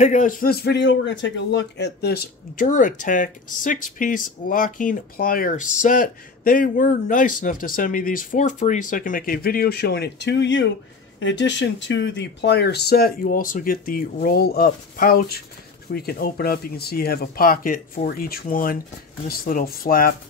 Hey guys, for this video we're going to take a look at this DuraTech 6-piece locking plier set. They were nice enough to send me these for free so I can make a video showing it to you. In addition to the plier set, you also get the roll-up pouch, which we can open up. You can see you have a pocket for each one, and this little flap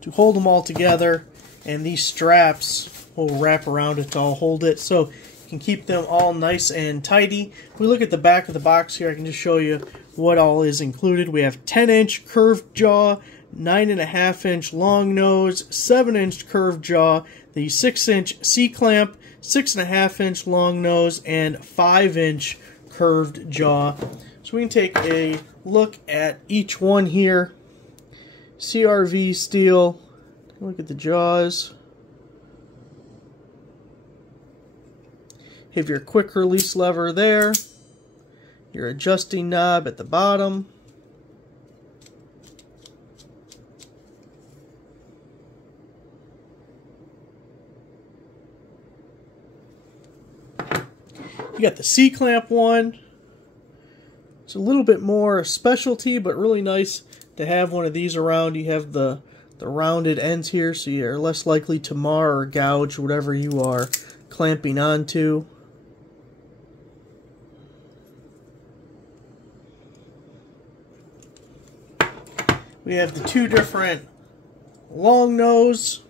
to hold them all together, and these straps will wrap around it to all hold it. So can keep them all nice and tidy. If we look at the back of the box here, I can just show you what all is included. We have 10-inch curved jaw, 9.5-inch long nose, 7-inch curved jaw, the 6-inch C-clamp, 6.5-inch long nose, and 5-inch curved jaw. So we can take a look at each one here. CRV steel. Look at the jaws. You have your quick release lever there, your adjusting knob at the bottom, you got the C-clamp one. It's a little bit more specialty, but really nice to have one of these around. You have the rounded ends here, so you're less likely to mar or gouge whatever you are clamping onto. We have the two different long nose.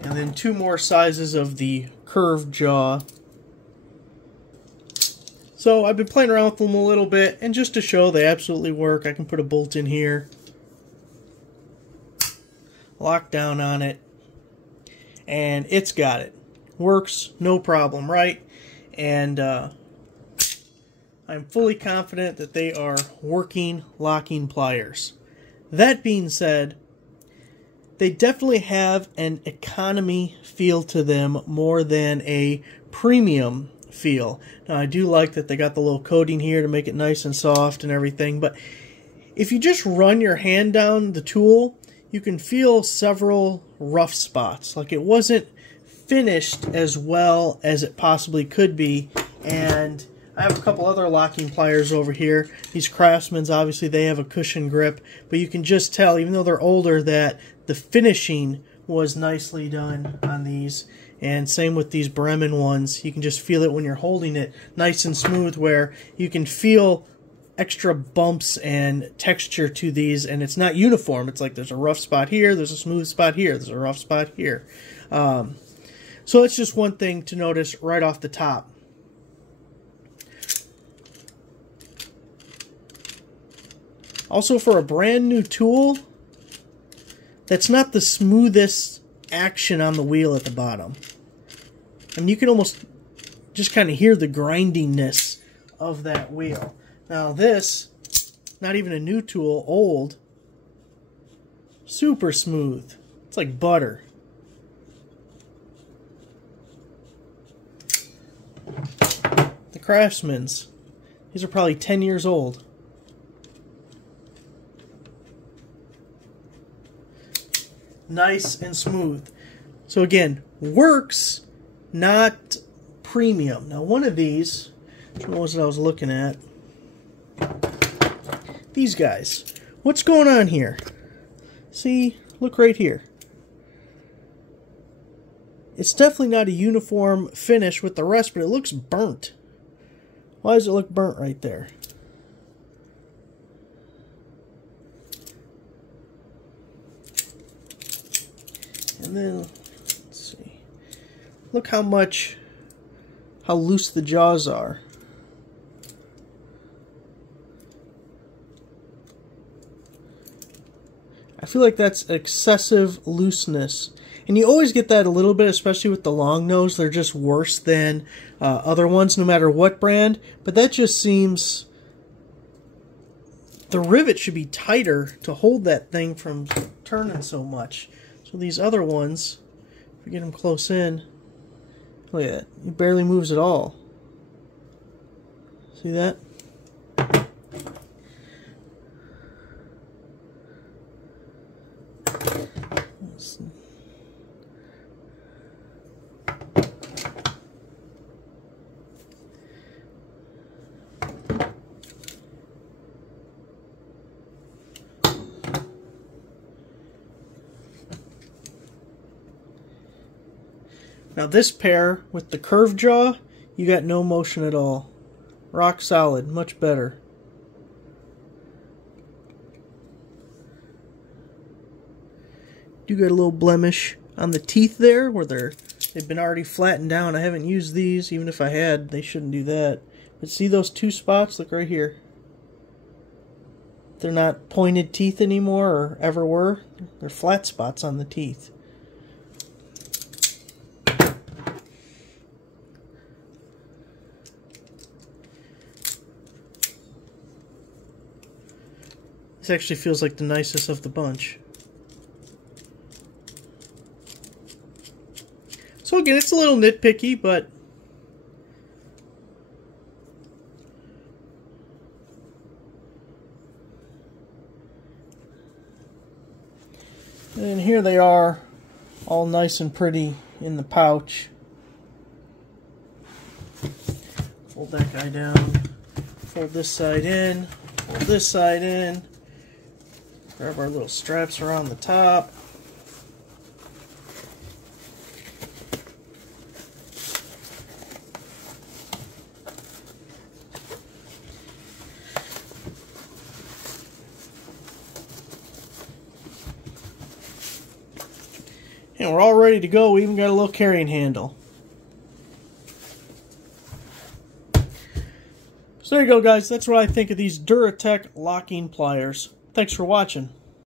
And then two more sizes of the curved jaw. So I've been playing around with them a little bit, and just to show they absolutely work, I can put a bolt in here, lock down on it, and it's got it. Works, no problem, right? And I'm fully confident that they are working locking pliers. That being said, they definitely have an economy feel to them more than a premium feel. Now, I do like that they got the little coating here to make it nice and soft and everything, but if you just run your hand down the tool, you can feel several rough spots. Like it wasn't finished as well as it possibly could be. And I have a couple other locking pliers over here. These Craftsman's, obviously they have a cushion grip, but you can just tell, even though they're older, that the finishing was nicely done on these. And same with these Bremen ones. You can just feel it when you're holding it nice and smooth, where you can feel extra bumps and texture to these, and it's not uniform. It's like there's a rough spot here, there's a smooth spot here, there's a rough spot here. So it's just one thing to notice right off the top. Also, for a brand new tool, that's not the smoothest action on the wheel at the bottom. I mean, you can almost just kind of hear the grindiness of that wheel. Now this, not even a new tool, old, super smooth. It's like butter. The Craftsman's, these are probably 10 years old. Nice and smooth. So again, works, not premium. Now one of these, which one was it I was looking at? These guys. What's going on here? See, look right here. It's definitely not a uniform finish with the rest, but it looks burnt. Why does it look burnt right there? And then, let's see. Look how loose the jaws are. I feel like that's excessive looseness. And you always get that a little bit, especially with the long nose. They're just worse than other ones, no matter what brand. But that just seems... the rivet should be tighter to hold that thing from turning so much. So these other ones, if we get them close in, look at that. It barely moves at all. See that? Now this pair with the curved jaw, you got no motion at all. Rock solid, much better. Do got a little blemish on the teeth there where they've been already flattened down. I haven't used these. Even if I had, they shouldn't do that. But see those two spots? Look right here. They're not pointed teeth anymore, or ever were. They're flat spots on the teeth. This actually feels like the nicest of the bunch. So again, it's a little nitpicky, but and here they are, all nice and pretty in the pouch. Fold that guy down, fold this side in, fold this side in, grab our little straps around the top. And we're all ready to go. We even got a little carrying handle. So there you go, guys. That's what I think of these DuraTech locking pliers. Thanks for watching.